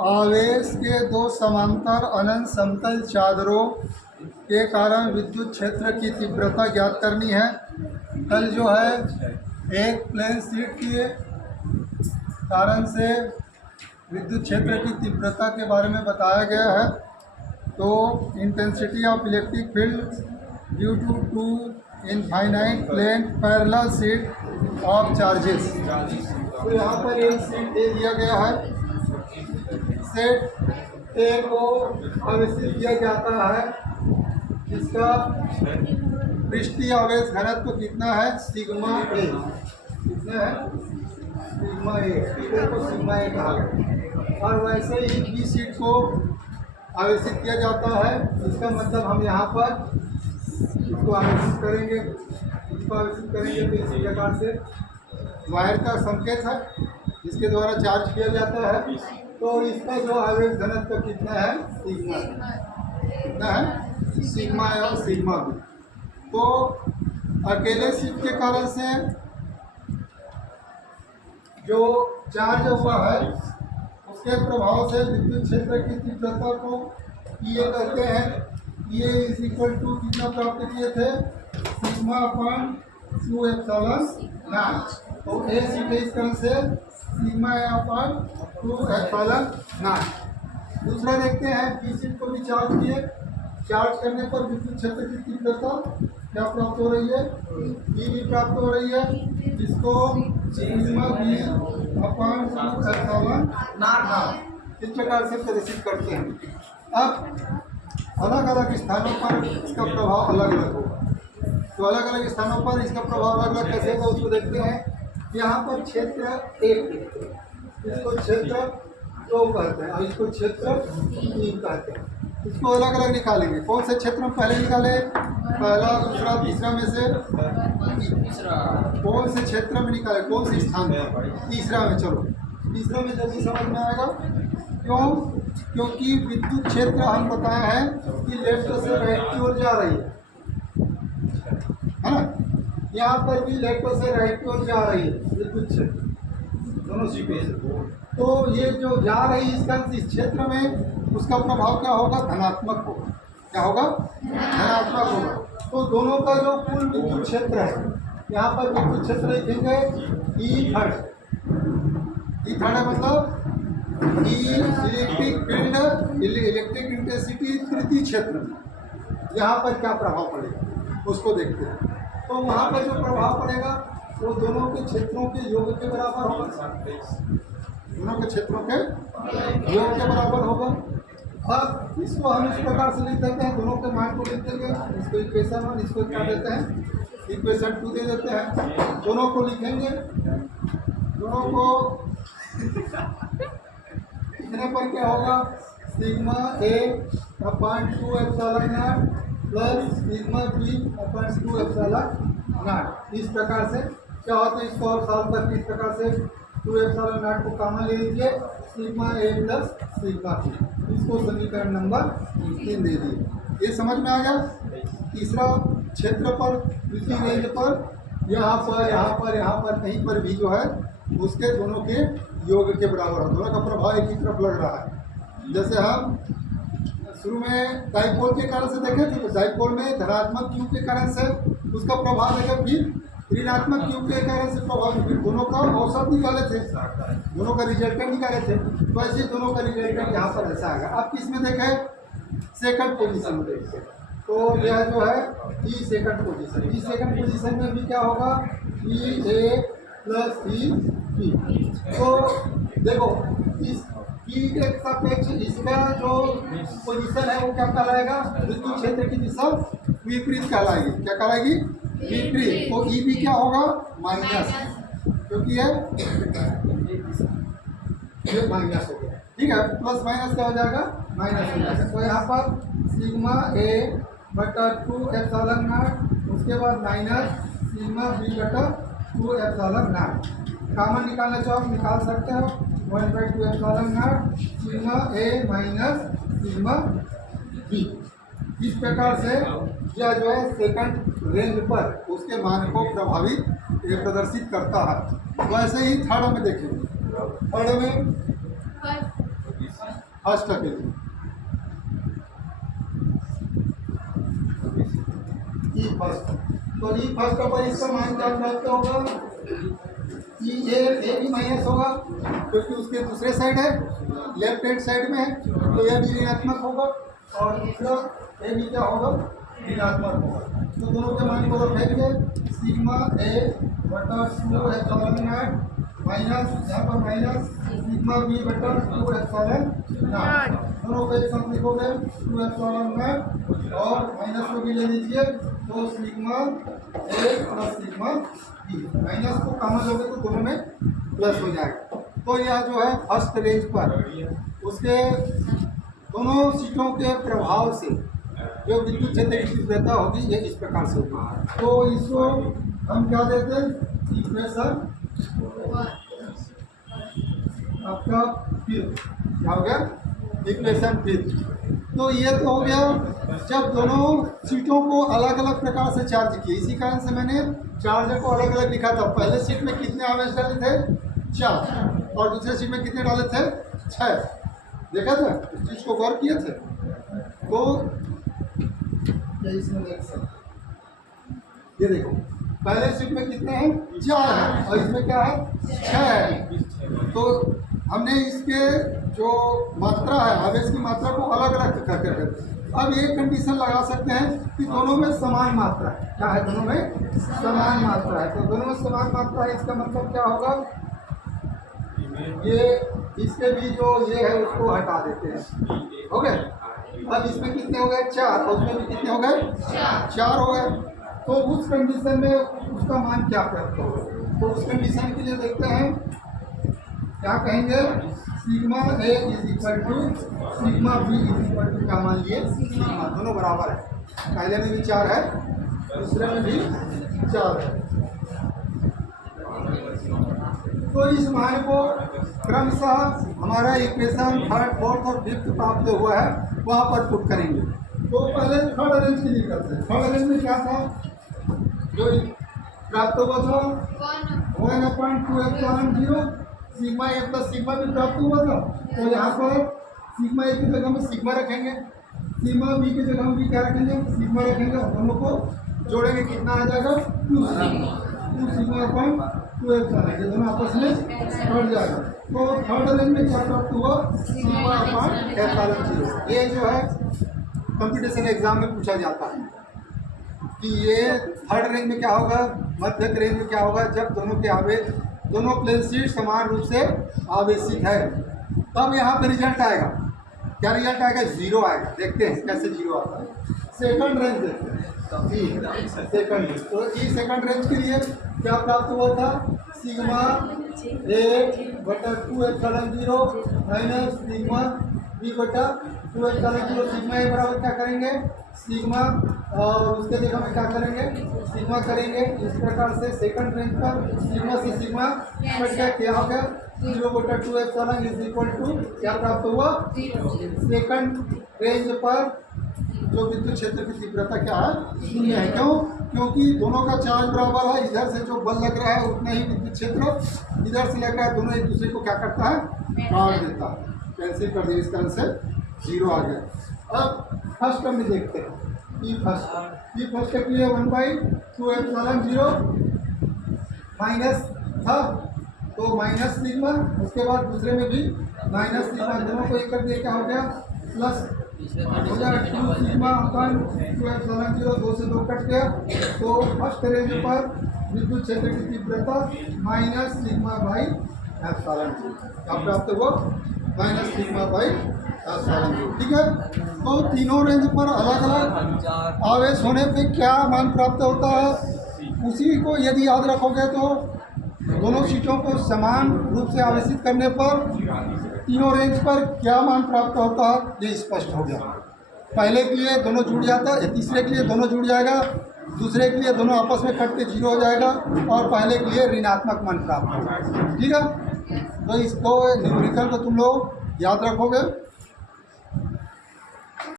आवेश के दो समांतर अनंत समतल चादरों के कारण विद्युत क्षेत्र की तीव्रता ज्ञात करनी है। कल जो है एक प्लेन शीट के कारण से विद्युत क्षेत्र की तीव्रता के बारे में बताया गया है। तो intensity of electric field due to to infinite plane parallel sheet of charges. तो यहाँ पर एक शीट दे दिया गया है। सेट ए को आवेशित किया जाता है, जिसका पृष्ठीय आवेश घनत्व कितना है, सिग्मा ए। कितना है, सिग्मा ए को सिग्मा ए कहा गया। और वैसे ही बी शीट को आवेशित किया जाता है। इसका मतलब हम यहाँ पर इसको आवेशित करेंगे, इसको आवेशित करेंगे तो इसी प्रकार से वायर का संकेत है जिसके द्वारा चार्ज किया जाता है। तो इसका जो आवेश घनत्व कितना है, सिग्मा। कितना है, सिग्मा ए और सिग्मा बी। तो अकेले शीट के कारण से जो चार्ज हुआ है उसके प्रभाव से विद्युत क्षेत्र की तीव्रता को ये कहते हैं। ये इज इक्वल टू कितना प्राप्त किए थे, सिग्मा अपॉन 2 एप्सिलॉन नॉट। तो ए शीट इस कारण से sigma A upon 2 epsilon not. दूसरा देखते हैं, बी शीट को भी चार्ज किए। चार्ज करने पर विद्युत क्षेत्र की तीव्रता क्या प्राप्त हो रही है, ई भी प्राप्त हो रही है, जिसको sigma B upon 2 epsilon not इस प्रकार से प्रदर्शित करते हैं। अब अलग अलग स्थानों पर इसका प्रभाव अलग अलग होगा। तो अलग अलग स्थानों पर इसका प्रभाव अलग अलग कैसे होगा उसको देखते हैं। यहाँ पर क्षेत्र एक, इसको क्षेत्र 2 कहते हैं और इसको क्षेत्र 3 कहते हैं। इसको अलग अलग निकालेंगे। कौन से क्षेत्र में पहले निकाले, पहला दूसरा तीसरा में से कौन से क्षेत्र में निकाले, कौन से स्थान में, तीसरा में। चलो तीसरा में जल्दी समझ में आएगा। क्यों, क्योंकि विद्युत क्षेत्र हम बताया है कि लेफ्ट से राइट की ओर जा रही है ना। यहाँ पर भी लेफ्ट से राइट की ओर जा रही है विद्युत क्षेत्र दोनों सीधे। तो ये जो जा रही है इस क्षेत्र में उसका प्रभाव क्या होगा, धनात्मक होगा। क्या होगा, धनात्मक होगा। तो दोनों का जो कुल विद्युत क्षेत्र है, यहाँ पर विद्युत क्षेत्र लिखेंगे ई थर्ड। ई थर्ड है मतलब ई इलेक्ट्रिक फील्ड, इलेक्ट्रिक इंटेंसिटी तृतीय क्षेत्र में यहाँ पर क्या प्रभाव पड़ेगा उसको देखते हैं। तो वहाँ पर जो प्रभाव पड़ेगा वो दोनों के क्षेत्रों के योग के बराबर होगा। दोनों के क्षेत्रों के योग के बराबर होगा। अब इसको हम इस प्रकार से लिख देते हैं, दोनों के मान को लिख देंगे। इसको इक्वेशन 1, इसको क्या देते हैं, इक्वेशन 2 दे देते हैं। दोनों को लिखेंगे, दोनों को लिखने पर क्या होगा, sigma A upon 2 epsilon not plus sigma B upon 2 epsilon not. इस प्रकार से क्या होता है, इसको और सॉल्व करके इस प्रकार से 2 एप्सिलॉन नॉट को कॉमन ले लीजिए, सिग्मा ए प्लस सिग्मा बी। इसको समीकरण नंबर 3 दे दिए। ये समझ में आ गया। तीसरा क्षेत्र पर इसी रेंज पर यहाँ पर कहीं पर भी जो है उसके दोनों के योग के बराबर है। दोनों का प्रभाव एक ही तरफ लग रहा है। जैसे हम शुरू में डाइपोल के कारण से देखे थे, तो डाइपोल में धनात्मक क्यू के कारण से उसका प्रभाव देखे, फिर ऋणात्मक क्यू के कारण से प्रभाव, फिर दोनों का औसत निकाले थे, दोनों का रिजल्टेंट निकाले थे। तो ऐसे दोनों का रिजल्टेंट यहाँ पर ऐसा आएगा। अब किस में देखे, सेकंड पोजीशन में देखते। तो यह जो है ई सेकंड पोजीशन, ई सेकंड पोजीशन में भी क्या होगा, ई ए प्लस ई बी। तो देखो इस ई के सापेक्ष इसका जो पोजीशन है वो क्या कहलाएगा, विद्युत क्षेत्र की दिशा विपरीत कहलाएगी। क्या कहलाएगी, विपरीत। तो ई बी क्या होगा, माइनस, क्योंकि ये माइनस हो गया। ठीक है, प्लस माइनस क्या हो जाएगा, माइनस हो जाएगा। तो यहाँ पर सिग्मा ए बटा 2 एप्सिलॉन नॉट, उसके बाद माइनस सिग्मा बी बटा 2 एप्सिलॉन नॉट। कॉमन निकालना चाहो निकाल सकते हो, 1/2 epsilon not sigma A minus sigma B. इस प्रकार से यह जो है सेकंड रेंज पर उसके मान को प्रभावित ये प्रदर्शित करता है। वैसे ही थर्ड में देखेंगे, थर्ड में फर्स्ट अकेले ई फर्स्ट, तो ई फर्स्ट पर इसका मान क्या प्राप्त होगा, ए भी माइनस होगा क्योंकि उसके दूसरे साइड है, लेफ्ट हैंड साइड में है, तो यह भी ऋणात्मक होगा और दूसरा ए भी क्या होगा, ऋणात्मक होगा। तो दोनों के मान को रखेंगे, सिग्मा ए बटा 2 एप्सिलॉन नॉट माइनस, यहाँ पर माइनस सिग्मा बी बटा 2 एप्सिलॉन नॉट, दोनों को एक साथ लिखोगे 2 एप्सिलॉन नॉट और माइनस को भी ले लीजिए, तो सिग्मा ए प्लस सिग्मा बी, माइनस को कॉमन लोगे तो दोनों में प्लस हो जाएगा। तो यह जो है फर्स्ट रेंज पर उसके दोनों सीटों के प्रभाव से जो विद्युत क्षेत्र की तीव्रता होगी ये इस प्रकार से होगी। तो इसको हम क्या देते हैं, इक्वेशन आपका फिर क्या हो गया, इक्वेशन फिर। तो ये तो हो गया जब दोनों सीटों को अलग अलग प्रकार से चार्ज किए, इसी कारण से मैंने चार्जर को अलग अलग लिखा था। पहले सीट में कितने आवेश डाले थे, 4, और दूसरे सीट में कितने डाले थे, 6। देखा था, इस चीज को गौर किए थे। तो इसमें ये देखो पहले सीट में कितने हैं, 4 है और इसमें क्या है, 6 है। तो हमने इसके जो मात्रा है, आवेश की मात्रा को अलग अलग करके अब ये कंडीशन लगा सकते हैं कि दोनों में समान मात्रा है। क्या है, दोनों में समान मात्रा है। तो दोनों में समान मात्रा है, इसका मतलब क्या होगा, ये इसके भी जो ये है उसको हटा देते हैं, हो गए। अब इसमें कितने हो गए, 4, और उसमें भी कितने हो गए, 4 हो गए। तो उस कंडीशन में उसका मान क्या प्राप्त होगा, तो उस कंडीशन के लिए देखते हैं क्या कहेंगे, sigma A is equal to sigma B is equal to क्या मान लिए, सिग्मा, दोनों बराबर है। पहले में भी 4 है, दूसरे में भी 4 है। तो इस मान को क्रमशः हमारा इक्वेशन 3rd, 4th और 5th प्राप्त हुआ है वहाँ पर पुट करेंगे। तो पहले थर्ड रेंज के लिए करते हैं। थर्ड रेंज में क्या था, जो प्राप्त हुआ था 1/2 एप्सिलॉन 0 सिग्मा ए प्लस सिग्मा भी प्राप्त हुआ था। तो यहाँ पर सिग्मा ए की जगह में सिग्मा रखेंगे, सिग्मा बी की जगह में भी क्या रखेंगे, सिग्मा रखेंगे, और दोनों को जोड़ेंगे, कितना आ जाएगा, 2 सिग्मा अपॉन 2 एप्सिलॉन, ये दोनों आपस में कट जाएगा। तो थर्ड रेंज में क्या प्राप्त हुआ, सिग्मा अपॉन एप्सिलॉन 0। ये जो है कंपटीशन एग्जाम में पूछा जाता है कि ये थर्ड रेंज में क्या होगा, मध्यक रेंज में क्या होगा, जब दोनों के आवेश, दोनों प्लेन शीट समान रूप से आवेशित है, तब यहाँ पे रिजल्ट आएगा। क्या रिजल्ट आएगा, 0 आएगा। देखते हैं कैसे 0 आता है। सेकंड रेंज देखते हैं, सेकंड रेंज। तो इस सेकंड रेंज के लिए क्या प्राप्त हुआ था, सिग्मा ए बटा 2 एप्सिलॉन 0 माइनस सिग्मा बी बटा 2 एप्सिलॉन 0। सिग्मा ए बराबर क्या करेंगे, सिग्मा, और उसके जगह में क्या करेंगे, सिग्मा करेंगे। इस प्रकार से सेकंड रेंज पर सिग्मा से सिग्मा कट गया, क्या हो गया, 0 बटा 2 एप्सिलॉन इज इक्वल टू क्या प्राप्त हुआ, सेकंड रेंज पर जो विद्युत क्षेत्र की तीव्रता क्या है, 0 है। क्यों, क्योंकि दोनों का चार्ज बराबर है, इधर से जो बल लग रहा है उतना ही विद्युत क्षेत्र इधर से लग रहा है, दोनों एक दूसरे को क्या करता है, काट देता है, कैंसिल कर दिया, इस कारण से 0 आ गया। अब फर्स्ट टर्म में देखते हैं, ई फर्स्ट के लिए 1/2 एप्सिलॉन 0 माइनस था, तो माइनस सिग्मा, उसके बाद दूसरे में भी माइनस सिग्मा, दोनों को एक कर दिया, क्या हो गया, प्लस हो जाएगा 2 सिग्मा अपॉन 2 एप्सिलॉन 0, 2 से 2 कट गया। तो फर्स्ट रेंज पर विद्युत क्षेत्र की तीव्रता माइनस सिग्मा बाई एप्सिलॉन 0 क्या प्राप्त हुआ, माइनस सिग्मा बाई एप्सिलॉन 0। ठीक है, तो तीनों रेंज पर अलग अलग आवेश होने पे क्या मान प्राप्त होता है, उसी को यदि याद रखोगे तो दोनों सीटों को समान रूप से आवेशित करने पर तीनों रेंज पर क्या मान प्राप्त होता है ये स्पष्ट हो गया। पहले के लिए दोनों जुड़ जाता है, तीसरे के लिए दोनों जुड़ जाएगा, दूसरे के लिए दोनों आपस में कट के 0 हो जाएगा, और पहले के लिए ऋणात्मक मान प्राप्त होगा। ठीक है, तो इसको न्यूमेरिकल को तुम लोग याद रखोगे।